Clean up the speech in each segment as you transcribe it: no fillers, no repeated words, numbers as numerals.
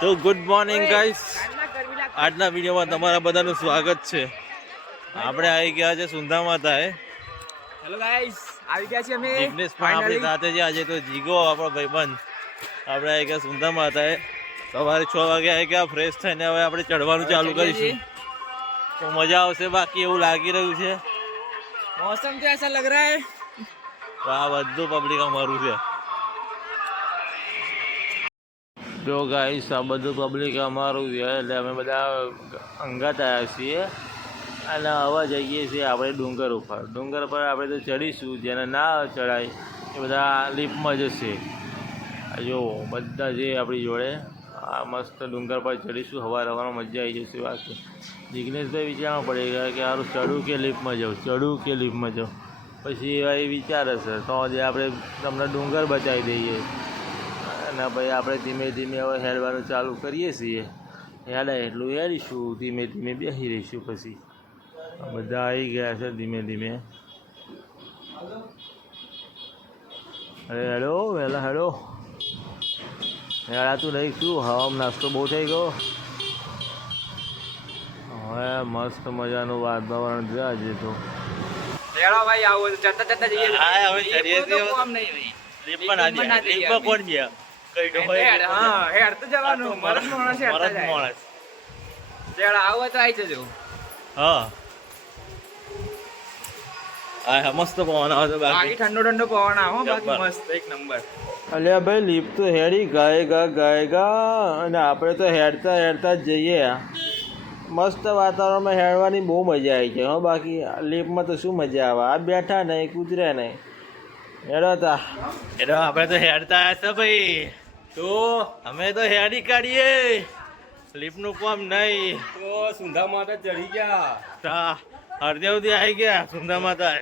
તો good morning guys, આજના વિડીયોમાં તમારા બધાનું સ્વાગત છે. આપણે આવી ગયા છે સુંધા માતા. હેલો ગાઈસ, આવી ગયા છીએ અમે. જિગ્નેશ પણ આપણી સાથે છે આજે. તો જીગો આપણો ભાઈબંધ, આપણે આવી ગયા સુંધા માતા. સવારે 6 વાગે આવી ગયા, ફ્રેશ થઈને હવે આપણે ચડવાનું ચાલુ કરીશું. તો મજા આવશે, બાકી એવું લાગી રહ્યું છે. मौसम तो ऐसा लग रहा है. તો આ બધું પબ્લિક અમારું છે. જો ગાઈસ, આ બધું પબ્લિક અમારું છે, એટલે અમે બધા અંગાત આવ્યા છીએ અને હવે જઈએ છીએ આપણે ડુંગર ઉપર. ડુંગર પર આપણે તો ચડીશું, જેને ના ચડાય એ બધા લિફ્ટમાં જશે. જો બધા જે આપણી જોડે આ મસ્ત ડુંગર પર ચડીશું. હવારમાં મજા આવી જશે. બાકી જિગ્નેશભાઈ વિચારવા પડી ગયા કે સારું ચડું કે લિફ્ટમાં જાઉં, ચડું કે લિફ્ટમાં જાઉં. પછી એવા એ વિચાર હશે તો જે આપણે તમને ડુંગર બચાવી દઈએ અને ભાઈ આપણે ધીમે ધીમે હવે હેડવાનું ચાલુ કરીએ છીએ. હેડાય એટલું હેડીશું, ધીમે ધીમે બેસી રહીશું. પછી બધા આવી ગયા છે ધીમે ધીમે. અરે હેડો, વહેલા હેડો. હેડાતું નહીં શું, હવામાં નાસ્તો બહુ થઈ ગયો. હવે મસ્ત મજાનું વાતાવરણ છે આજે તો. હેડો ભાઈ, આવો ચડતા ચડતા જઈએ. હા, હવે ચડીએ છીએ. કોમ નહીં ભાઈ. લિફ્ટમાં ના જાય. લિફ્ટમાં કોણ ગયા? કઈ તો હોય. હા, હેડ તો જવાનું. મરદ માણસ હેડતા જાય. માણસ. હેડ આવો તો આવી જજો. હા, આ મસ્ત પવન આવે છે. બાકી ઠંડો ઠંડો પવન આવો, બાકી જબ્બર. મસ્ત એક નંબર. અલ્યા ભાઈ, લિફ્ટ તો હેડી ગાયગા અને આપણે તો હેડતા હેડતા જ જઈએ. મસ્ત વાતાવરણમાં હેડવાની બહુ મજા આવી છે. હા, બાકી લિફ્ટમાં તો શું મજા આવે, આ બેઠા નહીં, કૂતર્યા નહીં. હેડો તા હેડો, આપણે તો હેડતા હશે ભાઈ. તો અમે તો હેડી કાઢીએ, લિફ્ટનું કામ નહીં. તો સુંધા માતા ચડી ગયા. તા અડધે સુધી આવી ગયા સુંદા માતા.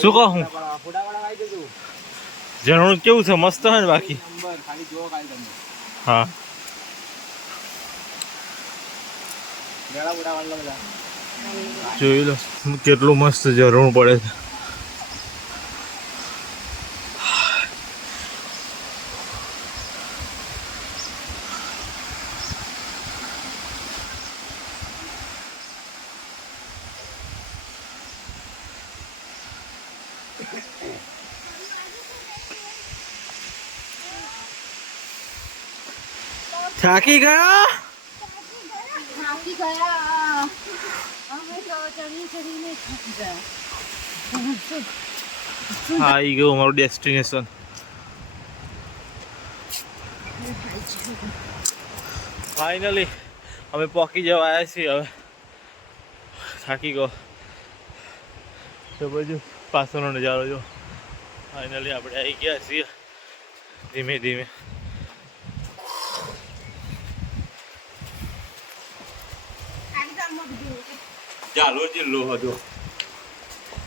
શું કહું, ફોટાવાળા આવી જજો. ઝરણું કેવું છે? મસ્ત છે ને? બાકી નંબર ખાલી જોવો ખાલી તમે. હા, મેળા ઉડાવવાના બધા. જોઈ લો કેટલું મસ્ત ઝરણું પડે છે. થાકી ગયા? થાકી ગયા અમે તો ચડીને થાકી ગયા. હા, આવી ગયું અમારું ડેસ્ટિનેશન. ફાઇનલી અમે પહોંચી જવા આવ્યા છીએ. હવે થાકી ગયો તો બધું પાછળનો નજારો જો. ફાઇનલી આપણે આવી ગયા છીએ ધીમે ધીમે. ચાલો જિલ્લો હતો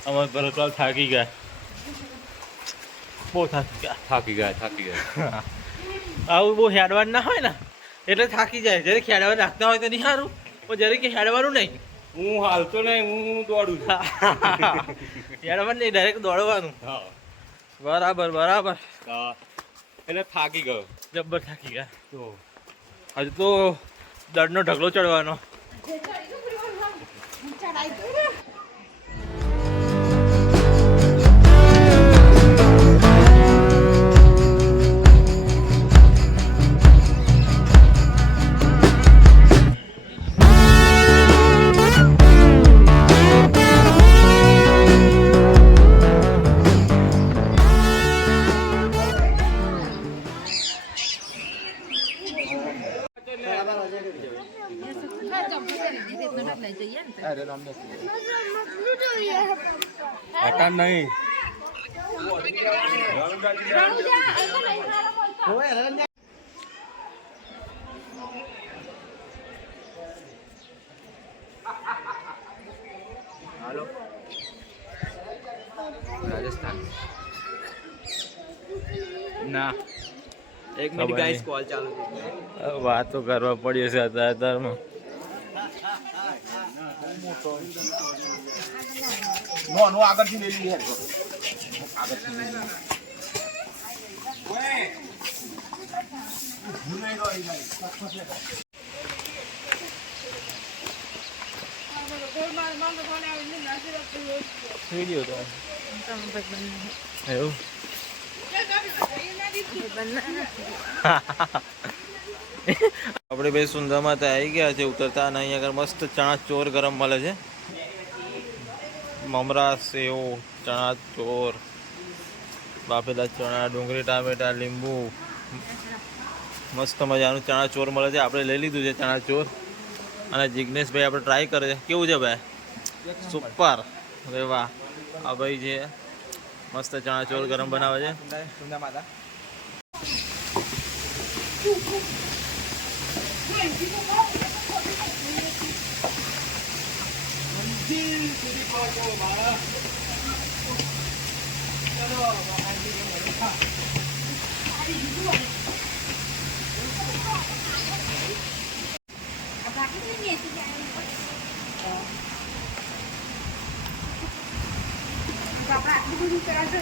અમારે ભરતલાલ થાકી ગયા, બહુ થાકી ગયા. આવું બહુ હેડવાનું ના હોય ને એટલે થાકી જાય. જ્યારે ખેડવા નાખતા હોય તો નહીં સારું, પણ જ્યારે કે હેડવાનું નહીં. હું હાલતો નહીં, હું દોડું છું. હેડવાનું નહીં, ડાયરેક્ટ દોડવાનું. બરાબર બરાબર. એટલે થાકી ગયો. જબ્બર થાકી ગયા. તો હજુ તો દળનો ઢગલો ચડવાનો. ચડાઈ ગઈ. હતા નહીં. રાજસ્થાન ના એક મિનિટ ગાઈસ, કોલ ચાલુ છે. વાતો કરવા પડી છે અત્યારમાં. નો આગળથી લઈ લઈએ. વિડીયો તો એવું આપણે ભાઈ સુંદરમાં તો આવી ગયા છે ઉતરતા, અને અહીંયા આગળ મસ્ત ચણા ચોર ગરમ મળે છે. મમરા સેવ, ચણા ચોર, બાફેલા ચણા, ડુંગળી, ટામેટા, લીંબુ, મસ્ત મજાનું ચણા ચોર મળે છે. આપણે લઈ લીધું છે ચણા ચોર, અને જિગ્નેશભાઈ આપણે ટ્રાય કરે છે. કેવું છે ભાઈ? સુપર. અરે વાહ, આ ભાઈ છે મસ્ત ચણા ચોર ગરમ બનાવે છે. સુંદર માતા. આપણે આટલું બધું કરાશે